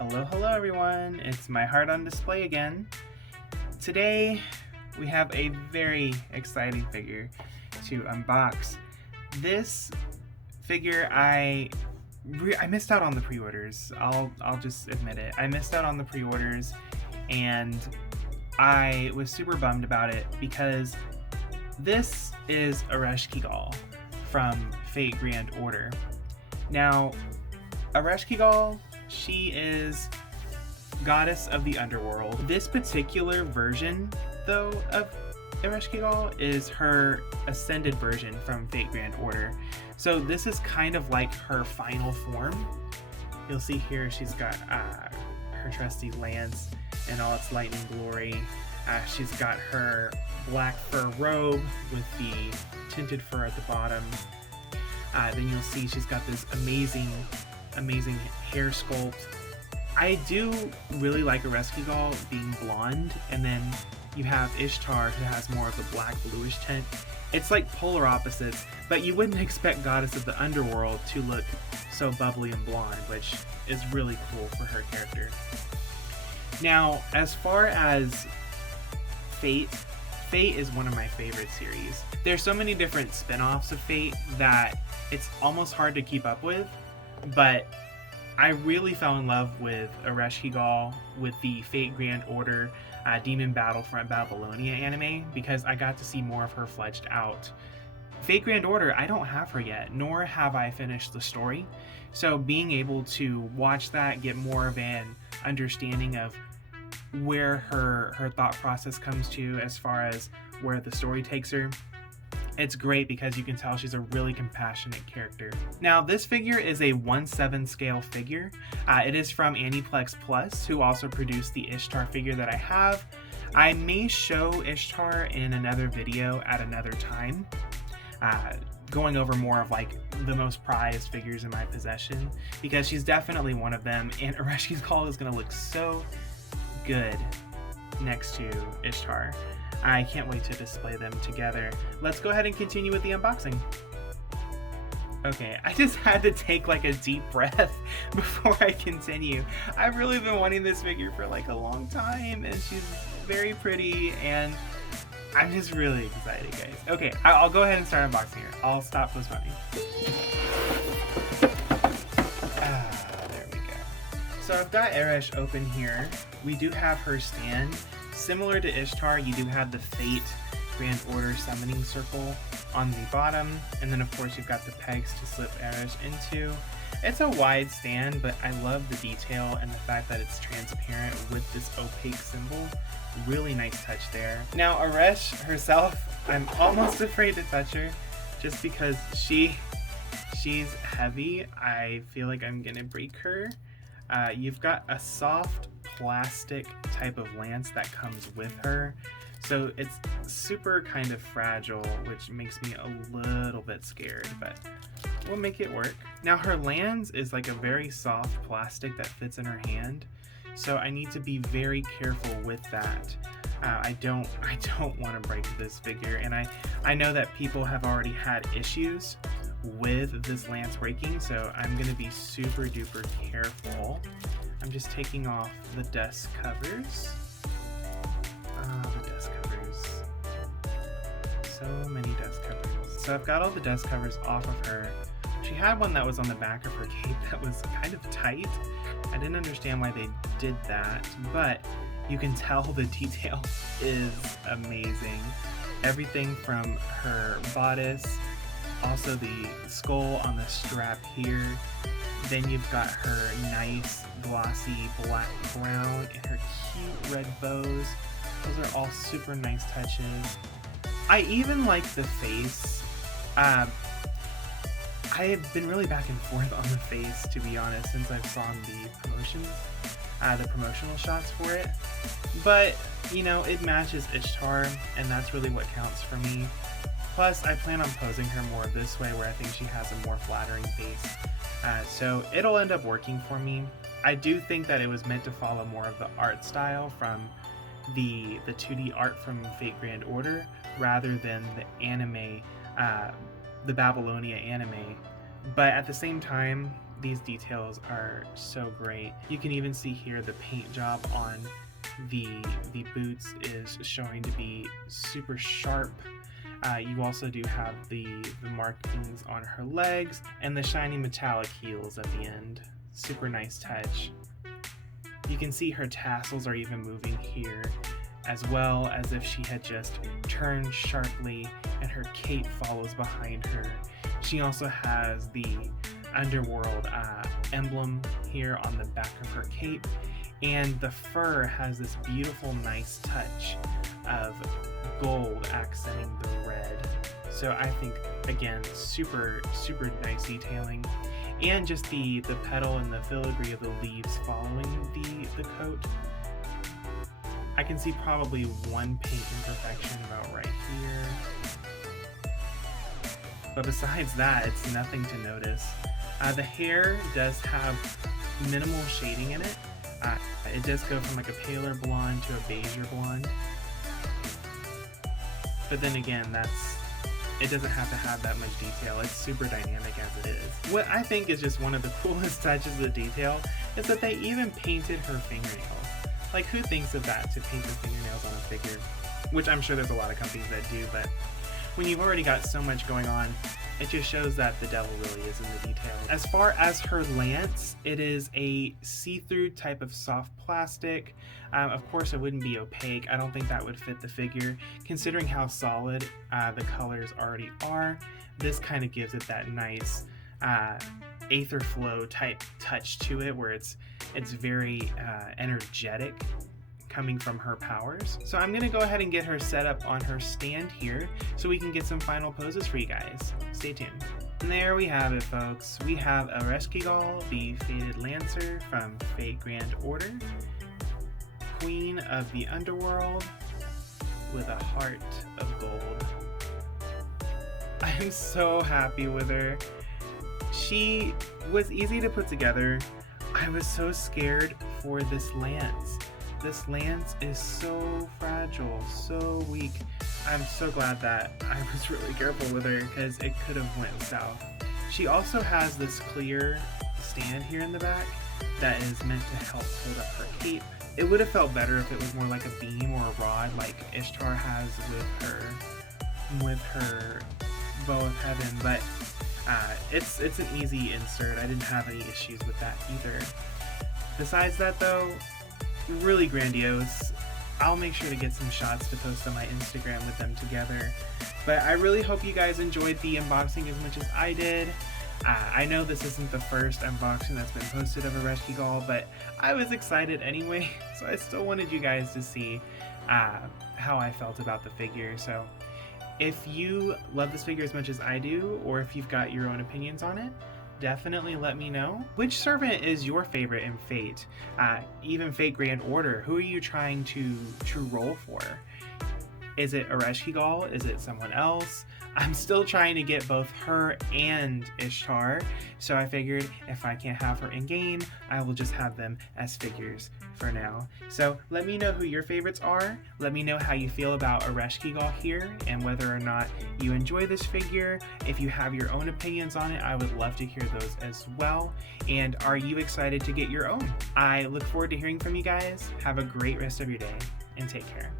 Hello everyone, it's my heart on display again. Today we have a very exciting figure to unbox. This figure I missed out on the pre-orders. I'll just admit it. I missed out on the pre-orders and I was super bummed about it because this is Ereshkigal from Fate Grand Order. Now, Ereshkigal, she is goddess of the underworld. This particular version, though, of Ereshkigal is her ascended version from Fate Grand Order. So this is kind of like her final form. You'll see here she's got her trusty lance in all its lightning glory. She's got her black fur robe with the tinted fur at the bottom. Then you'll see she's got this amazing hair sculpt. I do really like Ereshkigal being blonde, and then you have Ishtar who has more of the black bluish tint. It's like polar opposites, but you wouldn't expect Goddess of the Underworld to look so bubbly and blonde, which is really cool for her character. Now, as far as Fate is one of my favorite series. There's so many different spin-offs of Fate that it's almost hard to keep up with, but I really fell in love with Ereshkigal with the Fate Grand Order Demon Battlefront Babylonia anime because I got to see more of her fleshed out. Fate Grand Order, I don't have her yet, nor have I finished the story. So being able to watch that, get more of an understanding of where her thought process comes to as far as where the story takes her, it's great because you can tell she's a really compassionate character. Now, this figure is a 1/7 scale figure. It is from Aniplex Plus, who also produced the Ishtar figure that I have. I may show Ishtar in another video at another time, going over more of like the most prized figures in my possession, because she's definitely one of them, and Ereshkigal is going to look so good next to Ishtar. I can't wait to display them together. Let's go ahead and continue with the unboxing. Okay, I just had to take like a deep breath before I continue. I've really been wanting this figure for like a long time, and she's very pretty, and I'm just really excited, guys. Okay, I'll go ahead and start unboxing her. I'll stop postponing. There we go. So I've got Eresh open here. We do have her stand. Similar to Ishtar, you do have the Fate Grand Order summoning circle on the bottom, and then of course you've got the pegs to slip Eresh into. It's a wide stand, but I love the detail and the fact that it's transparent with this opaque symbol. Really nice touch there. Now Eresh herself, I'm almost afraid to touch her just because she's heavy. I feel like I'm gonna break her. You've got a soft plastic type of lance that comes with her, so it's super kind of fragile, which makes me a little bit scared, but we'll make it work. Now her lance is like a very soft plastic that fits in her hand, so I need to be very careful with that. I don't want to break this figure, and I know that people have already had issues with this lance breaking, so I'm gonna be super duper careful. I'm just taking off the desk covers. The desk covers. So many desk covers. So I've got all the desk covers off of her. She had one that was on the back of her cape that was kind of tight. I didn't understand why they did that, but you can tell the detail is amazing. Everything from her bodice, also the skull on the strap here. Then you've got her nice glossy black brown and her cute red bows. Those are all super nice touches. I even like the face. I have been really back and forth on the face, to be honest, since I've saw the promotions, the promotional shots for it. But, you know, it matches Ishtar, and that's really what counts for me. Plus, I plan on posing her more this way, where I think she has a more flattering face. So it'll end up working for me. I do think that it was meant to follow more of the art style from the 2D art from Fate Grand Order, rather than the anime, the Babylonia anime. But at the same time, these details are so great. You can even see here the paint job on the boots is showing to be super sharp. You also do have the markings on her legs and the shiny metallic heels at the end. Super nice touch. You can see her tassels are even moving here, as well as if she had just turned sharply, and her cape follows behind her. She also has the underworld emblem here on the back of her cape, and the fur has this beautiful, nice touch of gold accenting the red. So I think, again, super nice detailing. And just the petal and the filigree of the leaves following the coat. I can see probably one paint imperfection about right here. But besides that, it's nothing to notice. The hair does have minimal shading in it. It does go from like a paler blonde to a beigeier blonde. But then again, it doesn't have to have that much detail. It's super dynamic as it is. What I think is just one of the coolest touches of detail is that they even painted her fingernails. Like, who thinks of that, to paint the fingernails on a figure? Which I'm sure there's a lot of companies that do, but when you've already got so much going on, it just shows that the devil really is in the detail. As far as her lance, it is a see-through type of soft plastic. Of course, it wouldn't be opaque. I don't think that would fit the figure. Considering how solid the colors already are, this kind of gives it that nice aether flow type touch to it, where it's very energetic, coming from her powers. So I'm gonna go ahead and get her set up on her stand here so we can get some final poses for you guys. Stay tuned. And there we have it, folks. We have Ereshkigal, the Faded Lancer from Fate Grand Order, Queen of the Underworld with a heart of gold. I am so happy with her. She was easy to put together. I was so scared for this lance. This lance is so fragile, so weak. I'm so glad that I was really careful with her, because it could have went south. She also has this clear stand here in the back that is meant to help hold up her cape. It would have felt better if it was more like a beam or a rod like Ishtar has with her bow of heaven, but it's an easy insert. I didn't have any issues with that either. Besides that though, really grandiose. I'll make sure to get some shots to post on my Instagram with them together. But I really hope you guys enjoyed the unboxing as much as I did. I know this isn't the first unboxing that's been posted of Ereshkigal, but I was excited anyway, so I still wanted you guys to see how I felt about the figure. So if you love this figure as much as I do, or if you've got your own opinions on it, definitely let me know. Which servant is your favorite in Fate? Even Fate Grand Order, who are you trying to roll for? Is it Ereshkigal? Is it someone else? I'm still trying to get both her and Ishtar, so I figured if I can't have her in game, I will just have them as figures for now. So let me know who your favorites are. Let me know how you feel about Ereshkigal here, and whether or not you enjoy this figure. If you have your own opinions on it, I would love to hear those as well. And are you excited to get your own? I look forward to hearing from you guys. Have a great rest of your day, and take care.